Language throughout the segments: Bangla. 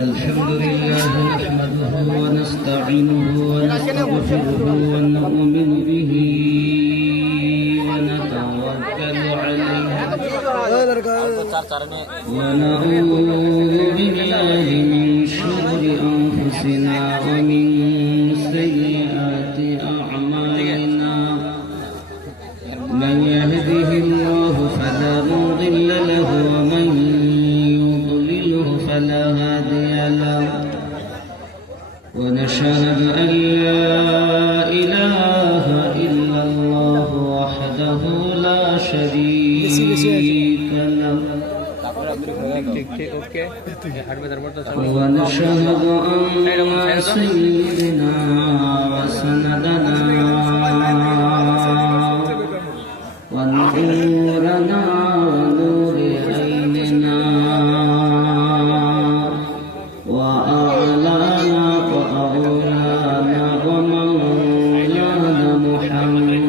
الحمد لله نحمده ونستعينه ونستغفره ونؤمن به ونتوكل عليه ونعوذ بالله من شرور أنفسنا ومن سيئات أعمالنا من يهده الله فلا مضل له ومن يضلله فلا هادي له ونشهد أن لا إله إلا الله وحده لا شريك له ونشهد أن سيدنا وسندنا ونورنا ونور عيننا وأعلانا وأولانا ومولانا محمد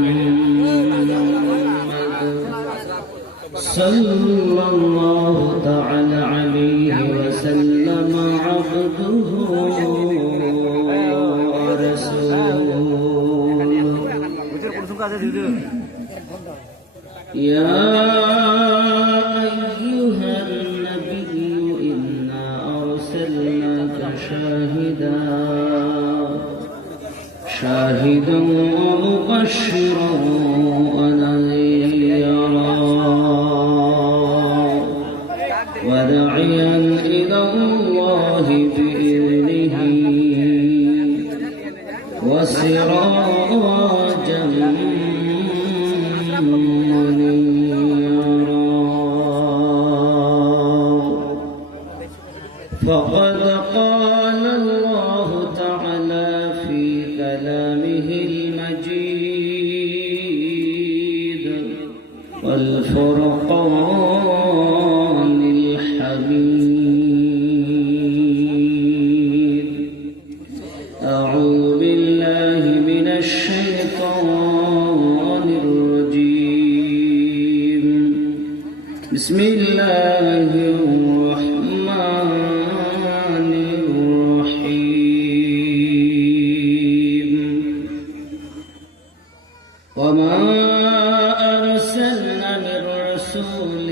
صلى الله تعالى عليه وسلم عبده ورسوله يا أيها النبي إنا أرسلناك شاهدا ومبشرا ونذيرا وداعيا إلى الله بإذنه وسراجا فقد قال الله تعالى في كلامه المجيد والفرقان الحميد أعوذ بالله من الشيطان الرجيم بسم الله الرحمن الرحيم وما أرسلنا من رسول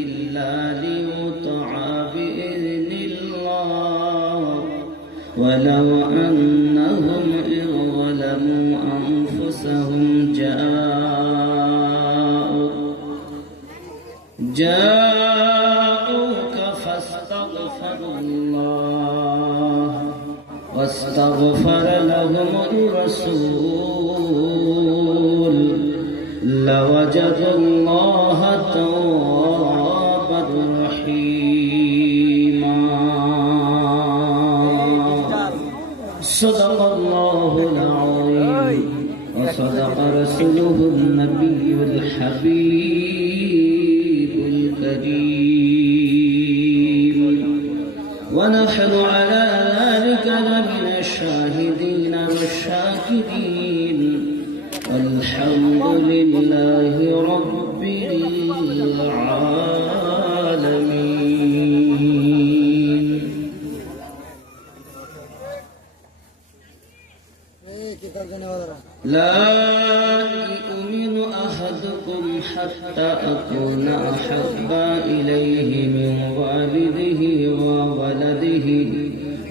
إلا ليطاع بإذن الله ولو أنهم إذ ظلموا أنفسهم جاءوك فاستغفروا الله واستغفر لهم الرسول لوجدوا الله توابا رحيما صدق الله العظيم وصدق رسوله النبي الحبيب الكريم ونحن على ذلك لمن الشاهدين والشاكرين والحمد لله رب العالمين. لا يؤمن أحدكم حتى أكون أحب إليه من والده وولده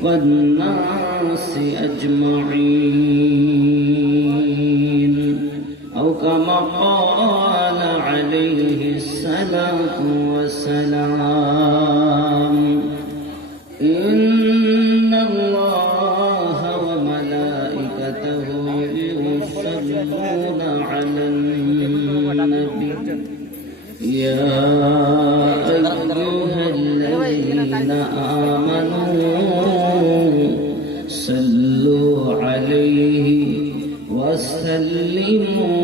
والناس أجمعين أو كما قال عليه الصلاة والسلام إن الله وملائكته يصلون على النبي يا أيها الذين آمنوا صلوا عليه وسلموا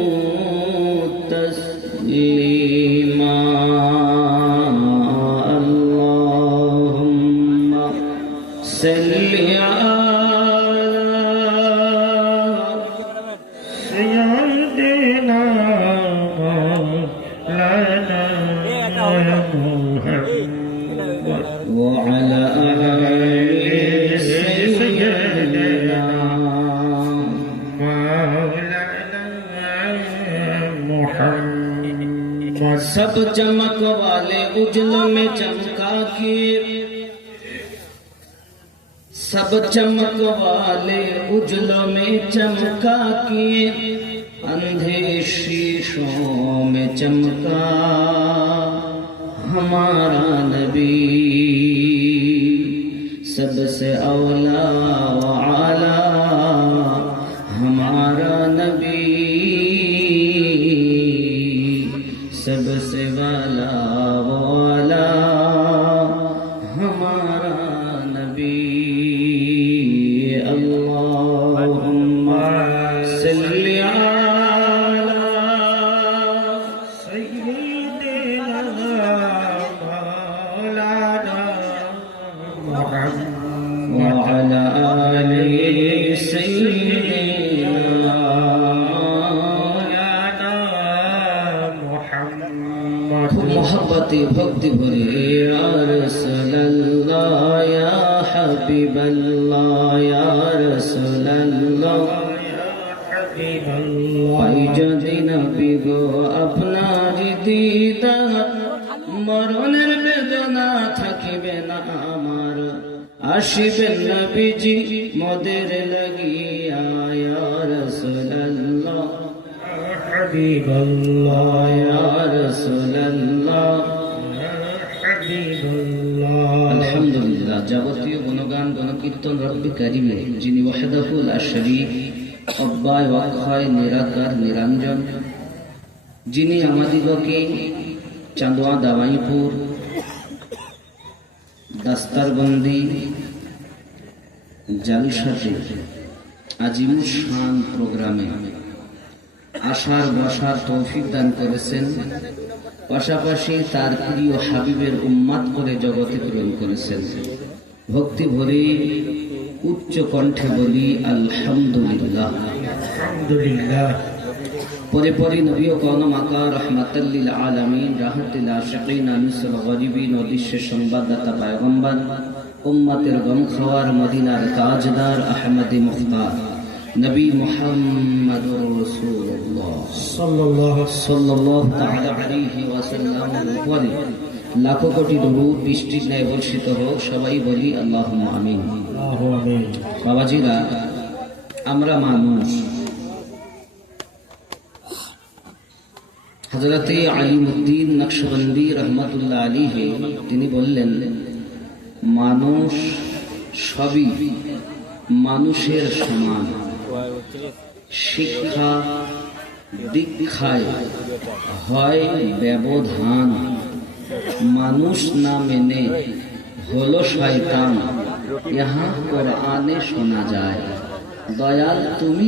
تسليما اللهم صل على سيدنا محمد सब चमक वाले उजलों में चमका के, सब चमक वाले उजलों में चमका के, अंधे शीशों में चमका हमारा नबी, सबसे औला व आला हमारा नबी, सबसे वाला व आला हमारा नबी। अल्लाहुम्मा सल्ली अला सय्यिदिना मौलाना मुहम्मद व अला आलि सय्यिदिना मौलाना मुहम्मद। खूब मोहब्बती भक्ति भरे या रसूलल्लाह या हबीबल्लाह या रसूलल्लाह পাই যদি নবী গো আপনার দিদার, মরণের বেদনা থাকিবে না আমার, আসিবেন নবীজি মোদের লাগিয়া ইয়া রাসূলুল্লাহ হাবিবাল্লাহ ইয়া রাসূলুল্লাহ হাবিবাল্লাহ। আলহামদুলিল্লাহ, যাবতীয় গুণগান গণকীর্তন রব্বি কারিমে, যিনি ওয়াহদাহু লা শারীক, অব্যয় অক্ষয় নিরাকার নিরঞ্জন, যিনি আমাদিগকে চাঁদোয়া দাওয়াইপুর দাস্তারবন্দি জালসাতে আজিমুল শান প্রোগ্রামে আসার বসার তৌফিক দান করেছেন, পাশাপাশি তার প্রিয় হাবিবের উম্মাত করে জগতে প্রেরণ করেছেন। ভক্তি ভরে উচ্চ কণ্ঠে বলি আলহামদুলিল্লাহ। আলহামদুলিল্লাহ। পরে পরে নবী ও কওম আকা রাহমাতাল লিল আলামিন, রাহমাতুল আশিকিন, আনিসুল গরিবিন, অদৃশ্যের সংবাদদাতা পয়গম্বর, উম্মতের গম খাওয়ার মদিনার তাজদার আহমদী মুখতার নবী মুহাম্মদুর রাসূলুল্লাহ সাল্লাল্লাহু তাআলা আলাইহি ওয়াসাল্লাম বলে লাখো কোটি দরুদ বৃষ্টির ন্যায় বর্ষিত হোক। সবাই বলি আল্লাহুম্মা আমিন। বাবাজিরা, আমরা মানুষ। হযরতে আলিমউদ্দিন নকশবন্দি রহমাতুল্লাহ আলাইহি তিনি বললেন, মানুষ সবই মানুষের সমান, শিক্ষা দীক্ষায় হয় ব্যবধান, মানুষ না মেনে হলো শয়তান, ইহা কোরআনে শোনা যায়। দয়াল তুমি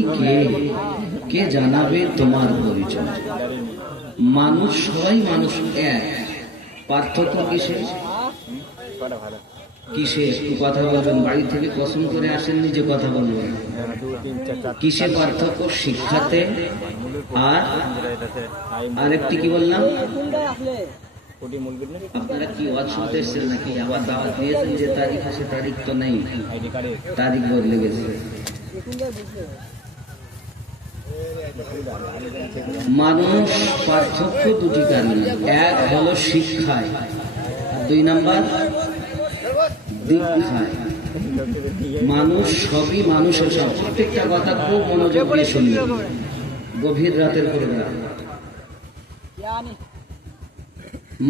কে জানাবে তোমার পরিচয়? মানুষ সবাই মানুষ এক, পার্থক্য কিসে? কিসে? একটু কথা বলবেন, বাড়ি থেকে কসম করে আসেননি যে কথা বলবেন। কিসে পার্থক্য? শিক্ষাতে আর আরেকটি কি বললাম? আপনারা কি ওয়াজ শুনতে এসেছেন নাকি আবার দাওয়াত দিয়েছেন যে তারিখ আছে? তারিখ তো নেই, তারিখ বদলে গেছে। মানুষ পার্থক্য দুটি কারণে, এক হলো শিক্ষায়, দুই নাম্বার দীক্ষায়। মানুষ সবই মানুষের সব। প্রত্যেকটা কথা খুব মনোযোগ দিয়ে শুনবেন, গভীর রাতের প্রোগ্রাম।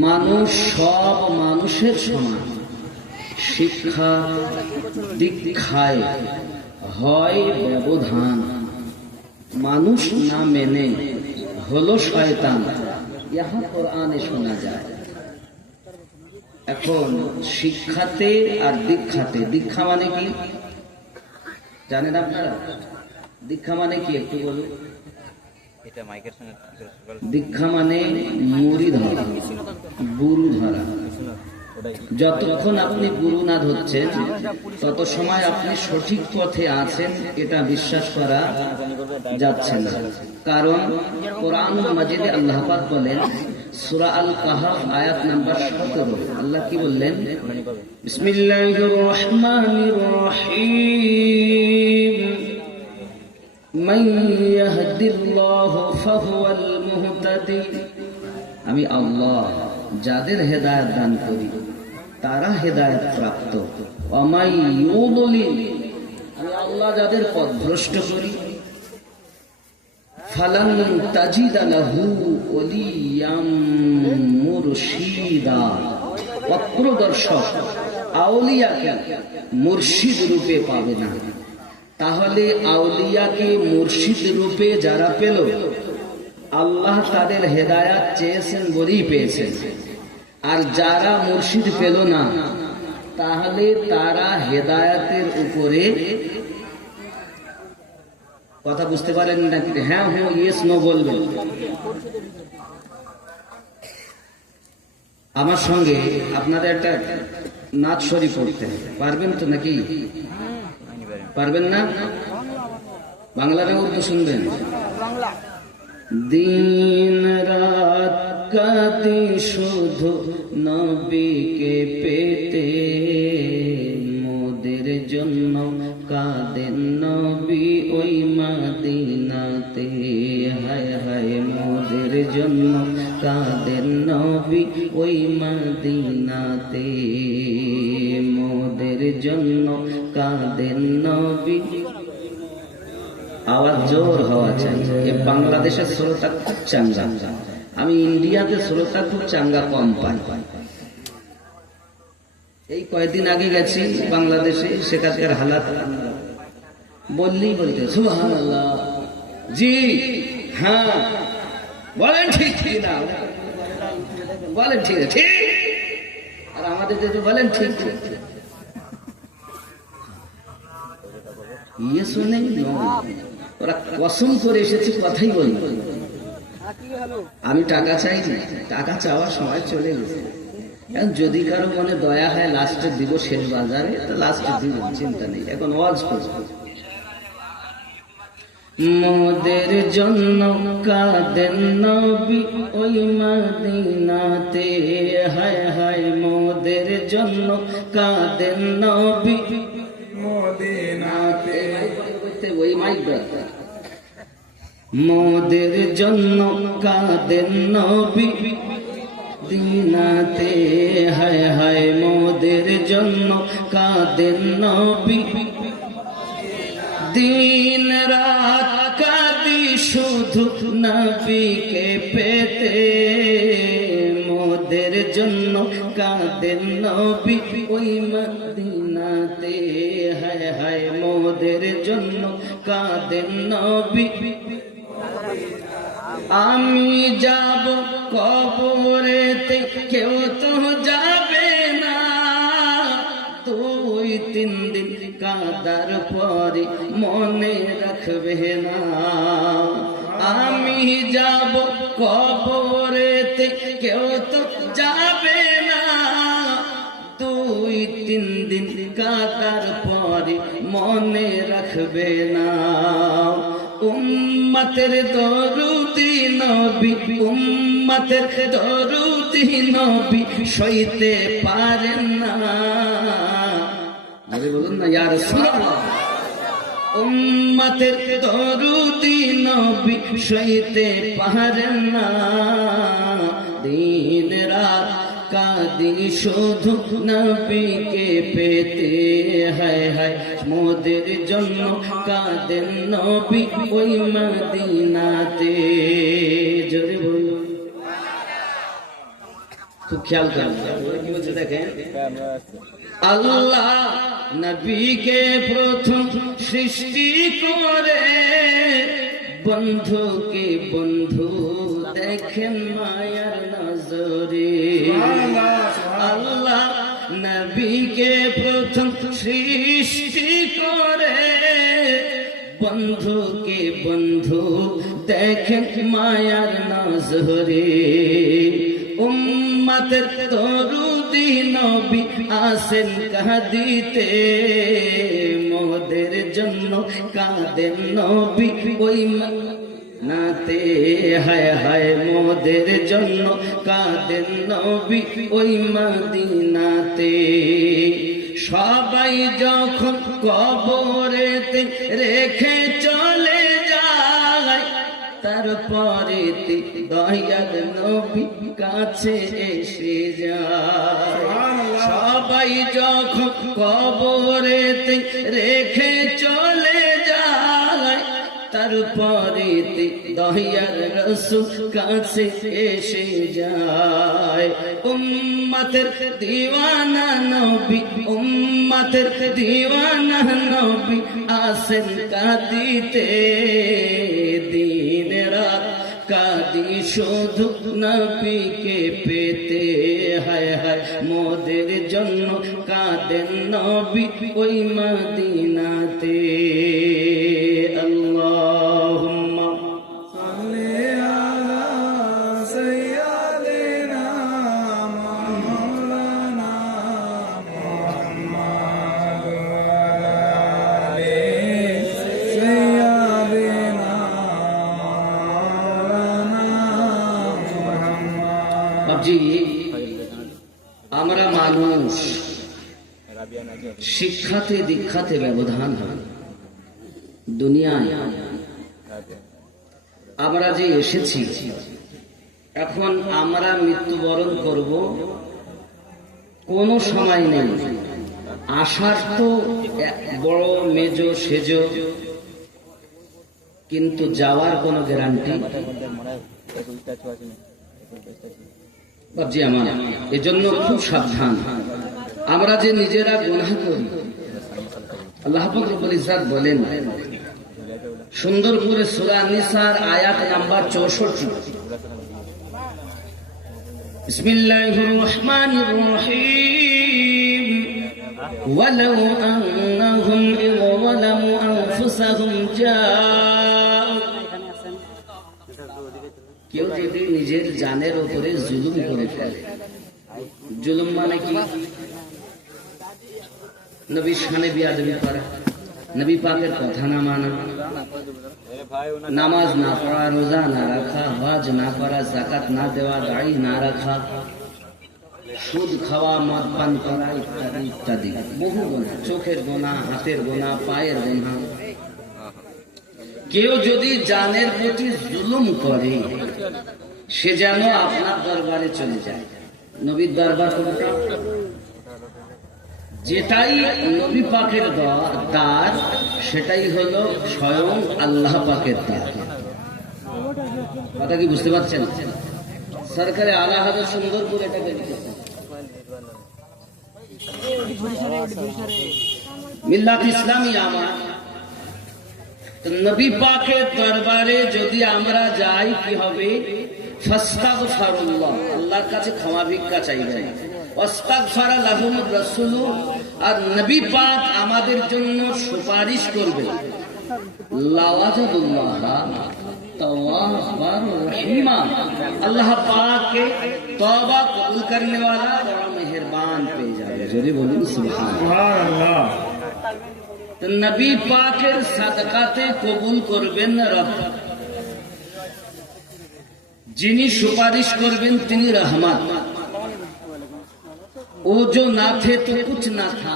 মানুষ সব মানুষের সমান, শিক্ষা দীক্ষায় হয় ব্যবধান, মানুষ না মেনে হলো শয়তান, ইহা কোরআনে শোনা যায়। এখন শিক্ষাতে আর দীক্ষাতে, দীক্ষা মানে কি জানেন আপনারা? দীক্ষা মানে কি একটু বলুন। দীক্ষা মানে মুড়ি ধরা, গুরু ধরা। যতক্ষণ আপনি গুরু না ধরছেন তত সময় আপনি সঠিক পথে আছেন এটা বিশ্বাস করা যাচ্ছে না। কারণ কোরআন মাজিদে আল্লাহ পাক বলেন, সূরা আল কাহফ আয়াত নাম্বার 17, আল্লাহ কি বললেন? বিসমিল্লাহির রহমানির রহিম, মান ইয়াহদিল্লাহু ফাহুয়াল মুহতাদি, আমি আল্লাহ যাদের হেদায়েত দান করি তারা হেদায়েত প্রাপ্ত। ওয়ামাই ইউদলিল, আমি আল্লাহ যাদের পথভ্রষ্ট করি ফালান তাজিদা লাহু ওলিয়াম মুরশিদা, পথপ্রদর্শক আউলিয়াকে মুর্শিদ রূপে পাবে না। তাহলে আউলিয়াকে মুর্শিদ রূপে যারা পেল, আল্লাহ তাদের হেদায়াত চেয়েছেন বলেই পেয়েছেন। আর যারা মুর্শিদ পেল না, তাহলে তারা হেদায়াতের উপরে, কথা বুঝতে পারেন নাকি? হ্যাঁ হ্যাঁ ইয়েস নো বলবেন। আমার সঙ্গে আপনাদের একটা নাচ শরীফ পড়তে পারবেন তো নাকি? পারবেন না? বাংলাতে উর্দু শুনবেন। দিন রাত কাঁদি শুধু নবীকে পেতে, মোদের জন্য কাঁদেন নবী ওই মদিনাতে। হায় হায় মোদের জন্য কাঁদেন নবী ওই মদিনাতে, মোদের জন্য কাঁদেন নবী। আওয়াজ জোর হওয়া চাই। বাংলাদেশের শ্রোতা খুব চাঙ্গা, আমি ইন্ডিয়াতে শ্রোতা খুব চাঙ্গা কম পাই। এই কয়েকদিন আগে গেছি বাংলাদেশে, সেখানকার হালাত বললেই বলতে সুবহানাল্লাহ, জি হ্যাঁ বলেন ঠিক ঠিক না, বলেন ঠিক ঠিক, আর আমাদের যে বলেন ঠিক ঠিক, ইয়ে শুনে ওরা কসম করে এসেছে, কথাই বলল। আমি টাকা চাইনি, টাকা চাওয়ার সময় চলে গেছে। এখন যদি কারো মনে দয়া হয় লাস্টে দিব শেষ বাজারে, লাস্টে দিব, চিন্তা নেই। এখন ওয়াজ করব। মোদের জন্য কাঁদেন নবী ওই মদিনাতে, হায় হায় মোদের জন্য কাঁদেন নবী মদিনাতে। ওই মাইক মোদের জন্য কাঁদেন নবী দিনাতে, হায় হায় মোদের জন্য কাঁদেন নবী। দিন রাত কাঁদি শুধু নবীকে পেতে, মোদের জন্য কাঁদেন নবী ওই মদিনাতে, হায় হায় মোদের জন্য কাঁদেন নবী। আমি যাব কবরেতে, কেউ তো যাবে না, 2-3 দিন কাঁদার পরে মনে রাখবে না। আমি যাব কবরেতে, কেউ তো যাবে না, 2-3 দিন কাঁদার পরে মনে রাখবে না। উম্মতের দরুদি নবী, উম্মতের দরুদি নবী সইতে পারেন না। আরে বলুন না ইয়া রাসূলুল্লাহ। উম্মতের দরুদি নবী সইতে পারেন না, দিন রাত কাঁদি শুধু নবীকে পেতে, হায় হায় মোদের জন্য কাঁদেন নবী ওই মদিনাতে। জোরে বলুন, খুব খেয়াল করেন কি বলছে দেখেন। আল্লাহ নবীকে প্রথম সৃষ্টি করে, বন্ধুকে বন্ধু দেখেন মায়ার নজরে। আল্লাহ নবীকে প্রথম সৃষ্টি করে, বন্ধুকে বন্ধু দেখেন মায়ার নজরে। উম্মতের দরুদি নবী আসেন কাঁদিতে, মোদের জন্য কাঁদেন নবী ওই নাতে, হায় হায় মোদের জন্য কাঁদেন নবী ওই মদিনাতে। সবাই যখন কবরেতে রেখে চলে যায়, তার তারপরে দয়াল নবী কাছে এসে যায়। সবাই যখন কবরেতে রেখে চলে যায়, তারপরে দয়াল রাসূল কাছে এসে যায়। উম্মতের দিওয়ানা নবী, উম্মতের দিওয়ানা নবী আসেন কাঁদিতে, দিন রাত কাঁদি শুধু নবীকে পেতে। হায় হায় মোদের জন্য কাঁদেন নবী ওই মদিনাতে। আল্লাহুম্মা সাল্লি আলা সাইয়্যিদিনা মাওলানা মুহাম্মদ ওয়া আলা আলি সাইয়্যিদিনা মাওলানা মুহাম্মদ। বাবজি, আমরা মানুষ শিক্ষাতে দীক্ষাতে ব্যবধান হয়। দুনিয়ায় আমরা যে এসেছি, এখন আমরা মৃত্যুবরণ করব, কোনো সময় নেই। আসার তো বড় মেজ সেজ, কিন্তু যাওয়ার কোনো গ্যারান্টি বাবজি আমার। এজন্য খুব সাবধান। আমরা যে নিজেরা গুনাহ করি, আল্লাহ পাক রব্বুল ইজ্জত বলেন সুন্দর করে সূরা নিসার আয়াত নাম্বার 64, বিসমিল্লাহির রহমানির রহিম, ওয়ালাউ আন্নাহুম যালামু আনফুসাহুম জাআ। কেউ যদি নিজের জানের উপরে জুলুম করে ফেলে, জুলুম মানে কি? নবীর শানে বিয়াদবি করা, নবী পাকের কথা না মানা, নামাজ না পড়া, রোজা না রাখা, হজ না করা, যাকাত না দেওয়া, দাড়ি না রাখা, সুদ খাওয়া, মদ পান করা, ইত্যাদি ইত্যাদি বহু গুনাহ। চোখের গুনাহ, হাতের গুনাহ, পায়ের গুনাহ। কেউ যদি জানের প্রতি জুলুম করে, সে যেন আপনার দরবারে চলে যায়। নবীর দরবার কোনটা? যেটাই নবী পাকের দ্বার, সেটাই হলো স্বয়ং আল্লাহ পাকের দ্বার। কথা কি বুঝতে পারছেন? সরকারে আলা হাজার সুন্দর করে এটাকে লিখেছেন। মিল্লাত ইসলামী আমার নবী পাকের দরবারে যদি আমরা যাই, কি হবে? ফাস্তাগফিরুল্লাহ, আল্লাহর কাছে ক্ষমা ভিক্ষা চাইবেন। ওয়াস্তাগফারা লাহুমুর রাসূল, আর নবী পাক আমাদের জন্য সুপারিশ করবেন। লাওয়াজাদুল্লাহ তাওয়াবার রহিমা, আল্লাহ পাক কে তওবা কবুল করনে वाला বড় মেহেরবান পেয়ে যাবে। যদি বলুন সুবহানাল্লাহ। তো নবী পাকের সাদকাতে কবুল করবেন রব। যিনি সুপারিশ করবেন তিনি রহমত। ও जो ना थे तो कुछ ना था,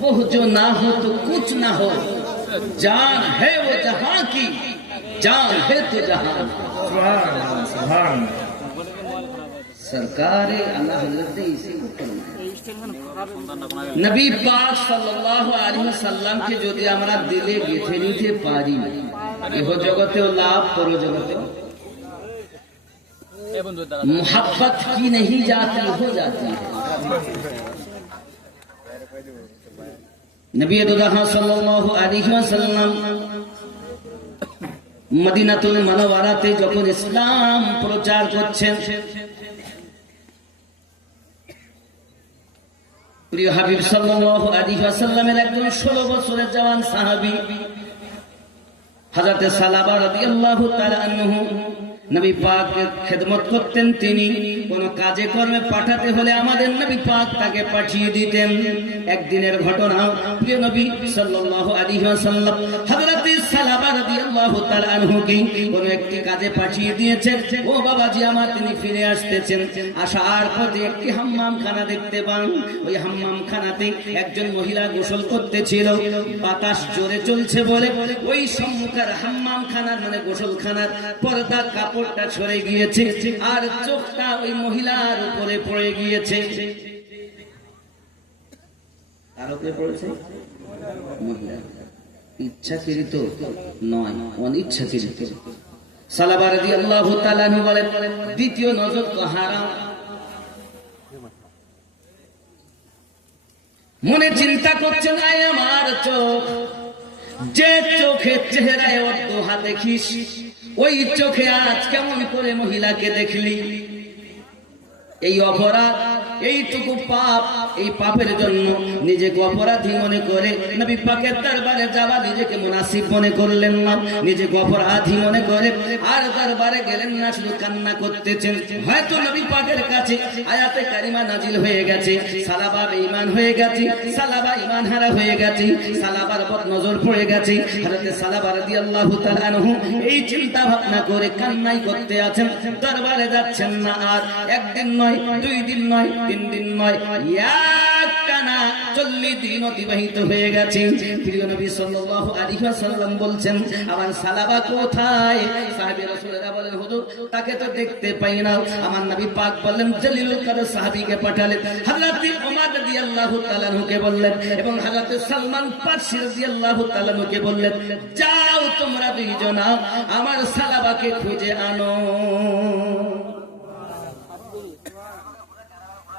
वो जो ना हो तो कुछ ना हो, जान है वो जहां की, जान है तो जहां। सरकार आला हजरत ने इसी को नबी पाक सल्लल्लाहु अलैहि वसल्लम के যদি আমরা দিলে গেঁথে নিতে পারি, ইহ জগতেও লাভ, পর জগতেও मोहब्बत की नहीं जाती, हो जाती है। नबी दुल्हा सल्लल्लाहु अलैहि वसल्लम মদিনাতুল মুনাওয়ারাতে যখন ইসলাম প্রচার করছেন, প্রিয় হাবিব সাল্লাল্লাহু আলাইহি ওয়াসাল্লামের একজন 16 বছরের জওয়ান সাহাবী হযরত সালাবা রাদিয়াল্লাহু তাআলা আনহু নবী পাকের খেদমত করতেন। তিনি কোন কাজে কর্মে পাঠাতে হলে আমাদের নবী পাক তাকে পাঠিয়ে দিতেন। একদিনের ঘটনা, প্রিয় নবী সাল্লাল্লাহু আলাইহি ওয়াসাল্লাম হযরত সালাবা রাদিয়াল্লাহু রাদিয়াল্লাহু তাআলা আনহুকে কোন একটি কাজে পাঠিয়ে দিয়েছেন। ও বাবাজি আমার, তিনি ফিরে আসতেছেন, আসার পথে একটি হাম্মামখানা দেখতে পান। ওই হাম্মামখানাতে একজন মহিলা গোসল করতেছিল। বাতাস জোরে চলছে বলে ওই সম্মুখের হাম্মামখানার মানে গোসলখানার পর্দা কাপড়টা সরে গিয়েছে আর চোখটা ওই মহিলার উপরে পড়ে গিয়েছে। কার উপরে পড়েছে? মহিলা। ইচ্ছাকৃত নয়, অনিচ্ছাকৃত। সালাবা রাদিয়াল্লাহু তাআলা আনহু বলেন, দ্বিতীয় নজর তো হারাম। মনে চিন্তা করছেন, আয় আমার চোখ, যে চোখের চেহারায় অদ্দোহা দেখিস, ওই চোখে আজ কেমন করে মহিলাকে দেখলি? এই অপরাধ, এইটুকু পাপ, এই পাপের জন্য নিজেকে অপরাধী মনে করে নবী পাকের দরবারে যাওয়া নিজেকে মুনাসিব মনে করলেন না, নিজেকে অপরাধী মনে করে আর দরবারে গেলেন না, শুধু কান্না করতেছেন। হয়তো নবী পাকের কাছে আয়াতে কারিমা নাজিল হয়ে গেছে, সালাবা বেঈমান হয়ে গেছে, সালাবা ঈমান হারা হয়ে গেছে, সালাবার উপর নজর পড়ে গেছে। হযরত সালাবা রাদিয়াল্লাহু তাআলা আনহু এই চিন্তা ভাবনা করে কান্নাই করতে আছেন, দরবারে যাচ্ছেন না। আর একদিন নয়, 2 দিন নয়, 3 দিন নয়, একটানা 40 দিন অতিবাহিত হয়ে গেছে। প্রিয় নবী সাল্লাল্লাহু আলাইহি ওয়াসাল্লাম বলছেন, আমার সালাবা কোথায়? সাহাবী রাসূলরা বলেন, হুজুর তাকে তো দেখতে পাই না। আমার নবী পাক বললেন, জলিলুল কদর সাহাবীকে পাঠালেন। হযরত ওমর রাদিয়াল্লাহু তাআলা আনহুকে বললেন এবং হযরত সালমান ফারসি রাদিয়াল্লাহু তাআলা আনহুকে বললেন, যাও তোমরা দুইজনা আমার সালাবাকে খুঁজে আনো।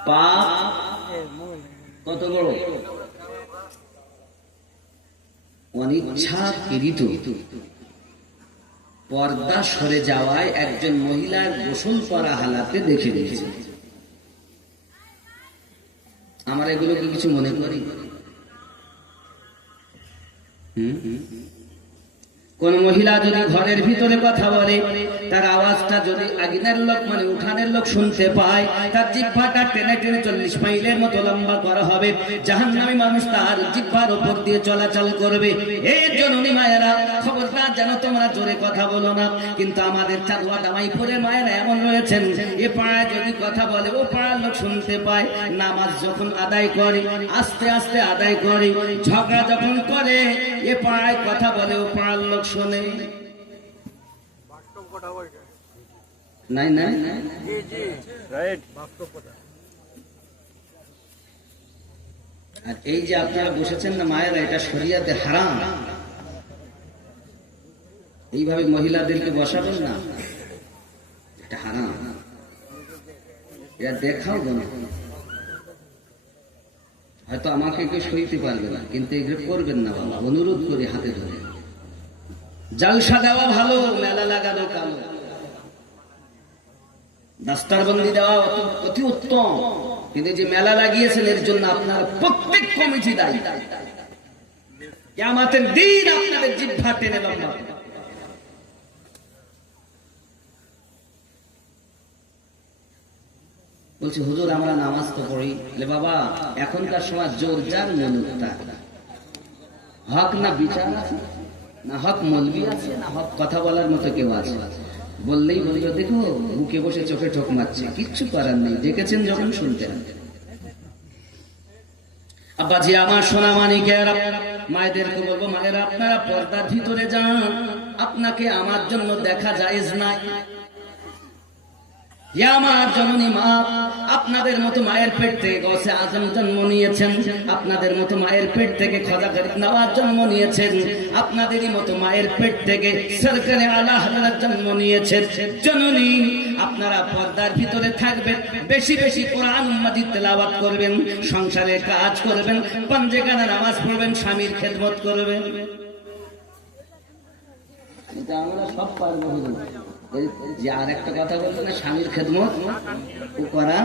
পাপ কত বড়! অনিচ্ছাকৃত পর্দা সরে যাওয়ায় একজন মহিলার গোসল করা হালাতে দেখে দিয়েছে। আমরা এগুলোকে কিছু মনে করি? কোন মহিলা যদি ঘরের ভিতরে কথা বলে, তার আওয়াজটা যদি আগুনের লোক মানে উঠানের লোক শুনতে পায়, তার জিহ্বাটা টেনে টেনে 40 মাইলের মতো লম্বা করা হবে। জাহান্নামী মানুষ তার জিহ্বার উপর দিয়ে চলাচল করবে। এই জননী মায়েরা, খবরদার যেন তোমরা জোরে কথা বলো না। কিন্তু আমাদের চাঁদুয়া জামাইপুরের মায়েরা এমন রয়েছেন, এ পাড়ায় যদি কথা বলে ও পাড়ার লোক শুনতে পায়। নামাজ যখন আদায় করে আস্তে আস্তে আদায় করে, ঝগড়া যখন করে এ পাড়ায় কথা বলে ও পাড়ার লোক শোনে। নাই নাই আর এই যে আপনারা বসেছেন না মায়েরা, এটা শরিয়াতে হারাম। এইভাবে মহিলাদেরকে বসাবেন না, এটা হারাম। এটা দেখাও না, হয়তো আমাকে কেউ সইতে পারবে না, কিন্তু এগুলো করবেন না বাবা, অনুরোধ করি হাতে ধরে। জালসা দেওয়া ভালো, মেলা লাগানো কালো। দাস্তারবন্দি দেওয়া অতি উত্তম, কিন্তু যে মেলা লাগিয়েছেন এর জন্য আপনার প্রত্যেক কমিটি দায়ী। কিয়ামতের দিন আপনাদের জিহ্বা টেনে লম্বা। বলছি হুজুর আমরা নামাজ তো পড়ি। বাবা এখনকার সময় জোর যার মনুতা, হক না বিচার আছে, না হক মলবি আছে, না হক কথা বলার মতো কেউ আছে। বললেই বললো দেখো বুকে বসে চোখে ঠোক মারছে, কিচ্ছু করার নেই। দেখেছেন যখন শুনতেন। আব্বাজি আমার সোনা মানিকেরা, মায়েদেরকে বলবো, মায়েরা আপনারা পর্দার ভিতরে যান, আপনাকে আমার জন্য দেখা জায়েজ নাই। আমার জননী মা, আপনাদের মতো মায়ের পেট থেকে গৌসে আজম জন্ম নিয়েছেন, আপনাদের মতো মায়ের পেট থেকে খাজা গরিব নওয়াজ জন্ম নিয়েছেন, আপনাদেরই মতো মায়ের পেট থেকে সরকারে আলা হযরত জন্ম নিয়েছেন। জননী আপনারা পর্দার ভিতরে থাকবেন, বেশি বেশি কোরআন মাজিদ তেলাওয়াত করবেন, সংসারে কাজ করবেন, পাঞ্জেখানা নামাজ পড়বেন, স্বামীর খেদমত করবেন। এটা আমরা সব পারবো। যে আর একটা কথা বলতো না, স্বামীর খেদমত করা।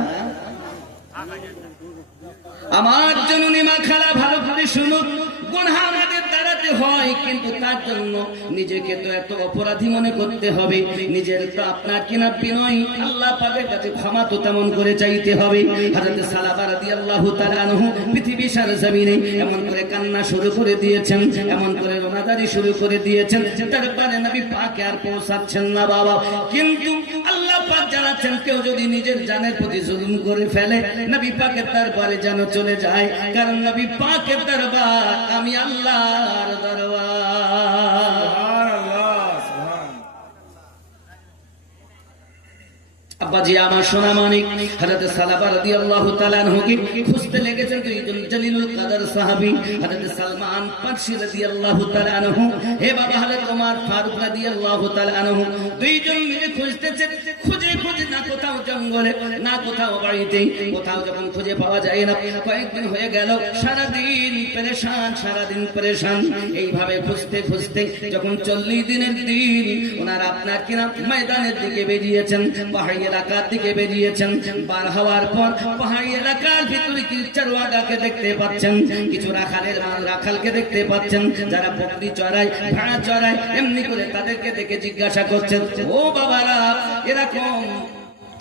আমার জননী মা খালা ভালো করে শুনুন, গুনাহ আমাদের দ্বারাতে হয়, কিন্তু তার জন্য নিজেকে তো এত অপরাধী মনে করতে হবে, নিজের তো আপনার কিনা বিনয় আল্লাহ পাকের কাছে ক্ষমা তো তেমন করে চাইতে হবে। হযরত সালাবা রাদিয়াল্লাহু তাআলা আনহু পৃথিবী সার জমিনে এমন করে কান্না শুরু করে দিয়েছেন, এমন করে রোনাদারি শুরু করে দিয়েছেন, তারপরে নবী পাকে আর পৌঁছাচ্ছেন না বাবা। কিন্তু আল্লাহ পাক জানাচ্ছেন কেউ যদি নিজের জানের প্রতি জুলুম করে ফেলে, নবী পাকের দরবারে যেন চলে যায়, কারণ নবী পাকের দরবার আমি আল্লাহর দরবার। আব্বাজি আমার সোনা মানিক হযরত সালাবা রাদিয়াল্লাহু তাআলা আনহুকে খুঁজতে লেগেছেন দুইজন জলিলুল কদর সাহাবী, হযরত সালমান ফারসি রাদিয়াল্লাহু তাআলা আনহু, হে বাবা হযরত ওমর ফারুক রাদিয়াল্লাহু তাআলা আনহু, দুইজন মিলে খুঁজতেছেন। খুঁজে খুঁজে না কোথাও জঙ্গলে, না কোথাও বাড়িতে, কোথাও যখন খুঁজে পাওয়া যায় না, কয়েকদিন হয়ে গেল, সারাদিন পেরেশান, সারাদিন পেরেশান। এইভাবে খুঁজতে খুঁজতে যখন 40 দিনের দিন ওনারা আপনার কিনা ময়দানের দিকে বেরিয়েছেন, পাহাড়ি এলাকার দিকে বেরিয়েছেন। বার হওয়ার পর পাহাড়ি এলাকার ভিতরে কিছু চড়ুয়াকে দেখতে পাচ্ছেন, কিছু রাখালকে দেখতে পাচ্ছেন, যারা বকরি চড়ায়, ভেড়া চড়ায়। এমনি করে তাদেরকে দেখে জিজ্ঞাসা করছেন, ও বাবারা, এরকম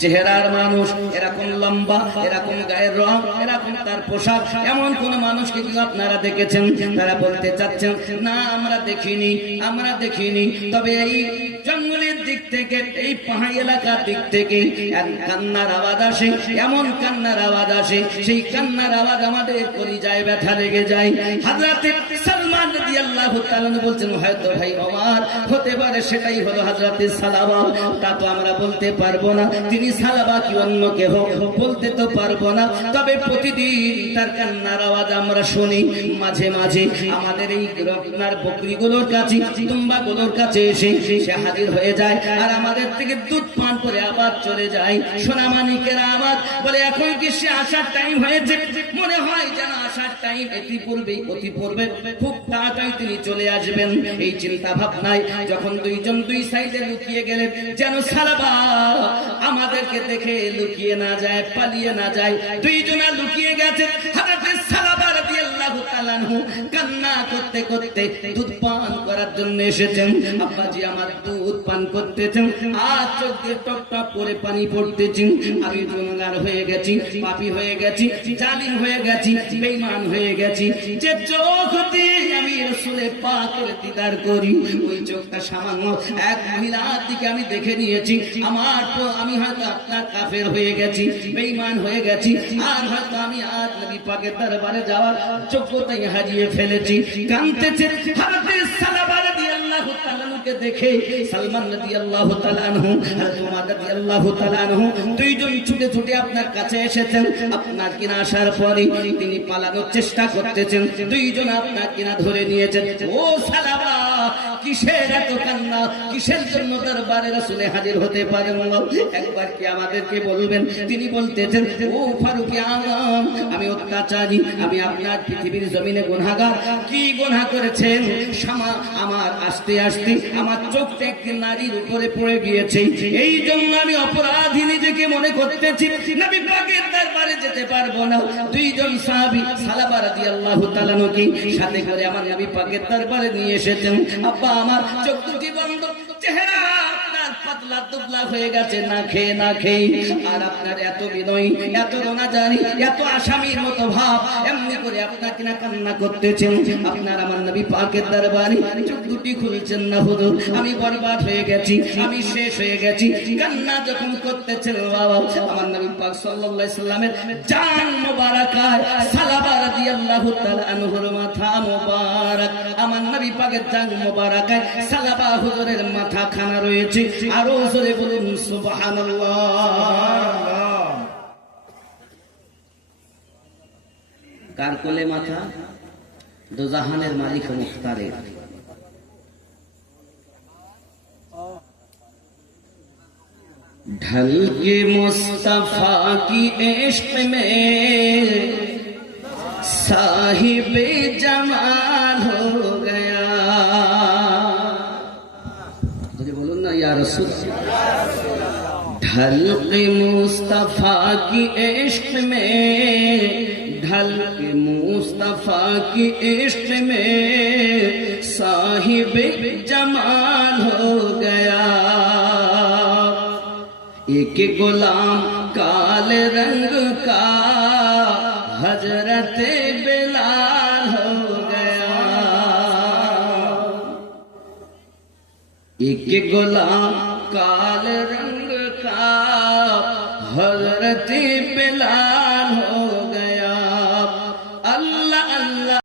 চেহারার মানুষ, এরকম লম্বা, এরকম গায়ের রং, এরকম তার পোশাক, এমন কোন মানুষকে কি আপনারা দেখেছেন? তারা বলতে চাচ্ছেন, না আমরা দেখিনি, আমরা দেখিনি। তবে এই জঙ্গলের দিক থেকে, এই পাহাড়ি এলাকার দিক থেকে এক কান্নার আওয়াজ আসে, এমন কান্নার আওয়াজ আসে, সেই কান্নার আওয়াজ আমাদের কলিজায় ব্যথা লেগে যায়। হযরত সালমান রাদিয়াল্লাহু তাআলা বলছেন, হয়তো ভাই ওমর হতে পারে সেটাই হলো হযরত সালাবা, তা তো আমরা বলতে পারবো না তিনি সালাবা কি অন্য কেহ, বলতে তো পারবো না। তবে প্রতিদিন তার কান্নার আওয়াজ আমরা শুনি। মাঝে মাঝে আমাদের এই রত্নার বকরিগুলোর কাছে, দুম্বাগুলোর কাছে এসে সে হাজির হয়ে যায়, আর আমাদের থেকে দুধ পান করে আবার চলে যায়। সোনামানিকেরা আমার বলে, এখন কি সে আসার টাইম হয়েছে? মনে হয় যেন আসার টাইম অতি পূর্বেই, অতি পূর্বে খুব তাড়াতাড়ি তিনি চলে আসবেন। এই চিন্তা ভাবনায় যখন দুইজন দুই সাইডে লুকিয়ে গেলেন, যেন সালাবা আমাদেরকে দেখে লুকিয়ে না যায়, পালিয়ে না যায়। দুইজনা লুকিয়ে গেছে। হযরত সালাবা রাদিয়াল্লাহু তাআলা আনহু কান্না করতে করতে দুধ পান করার জন্য এসেছেন। আব্বাজি আমার দুধ পান করতেছেন, আর চোখ দিয়ে টপ টপ করে পানি পড়তেছেন। আমি গুনাহগার হয়ে গেছি, পাপী হয়ে গেছি, জালিম হয়ে গেছি, বেঈমান হয়ে গেছি। যে চোখ দিয়ে আমি রাসূলের পাকের দিদার করি, ওই চোখটা সামান্য এক মহিলার দিকে আমি দেখে নিয়েছি। আমি হয়তো আপনার কাফের হয়ে গেছি, বেঈমান হয়ে গেছি, আর হয়তো আমি আর নবী পাকের দরবারে যাওয়ার যোগ্যতাই হারিয়ে ফেলেছি। কাঁদতেছে হযরত সালাবা রাদিয়াল্লাহু তাআলা কে দেখে। সালমান রাদিয়াল্লাহু তাআলা আনহু, হযরত ওমর রাদিয়াল্লাহু তাআলা আনহু দুইজন ছুটে ছুটে আপনার কাছে এসেছেন। আপনার কিনা আসার পরে তিনি পালানোর চেষ্টা করতেছেন, দুইজন আপনার কিনা ধরে নিয়েছেন। ও সালাবা, কিসের এত কান্না, কিসের জন্য দরবারে রাসূলে হাজির হতে পারেন না? একবার কি আমাদেরকে বলবেন? তিনি বলতেছেন, ও ফারুক আযম, আমি অত্যাচারী, আমি আপনার পৃথিবীর জমিনে গুনাহগার। কি গুনাহ করেছেন? আমার আস্তে আস্তে আমার চোখটা একটি নারীর উপরে পড়ে গিয়েছে, এই জন্য আমি অপরাধী নিজেকে মনে করতেছি, নবী পাকের দরবারে যেতে পারবো না। দুইজন সাহাবী সালাবা রাদিয়াল্লাহু তাআলা কে সাথে করে আমার নবী পাকের দরবারে নিয়ে এসেছেন। আব্বা আমার চোখ দুটি বন্ধ, চেহারা আপনার পাতলা দুবলা হয়ে গেছে, না খেয়ে না খেয়ে। আর আপনার এত বিনয়, এত রোনাজানি, এত আসামির মতো ভাব, এমনি করে আপনার কিনা কান্না করতেছেন। আপনার আমার নবী পাকের দরবারে চোখ দুটি খুলছেন না। হুজুর, আমি বরবাদ হয়ে গেছি, আমি শেষ হয়ে গেছি। কান্না যখন করতেছেন বাবা, আমার নবী পাক সাল্লাল্লাহু আলাইহি সাল্লামের জান মোবারকায় সালাবা রাদিয়াল্লাহু তাআলা আনহুর মাথা মোবারক, আমার নবী পাকের জান মোবারকায় সালাবা হুজুরের মাথা খানা রয়েছে। আরো জোরে বলুন সুবহানাল্লাহ। কার কোলে মাথা? দোজাহানের মালিক ও মুখতারের। ढल के मुस्तफा की इश्क में साहिब जमाल हो गया। बोलून ना या रसूल। ढलके मुस्तफा की इश्क में, ढलके मुस्तफा की इश्क में साहिब जमाल हो गया। एक गुलाम काले रंग का हजरत बिलाल हो गया। एक गुलाम काले रंग का हजरत बिलाल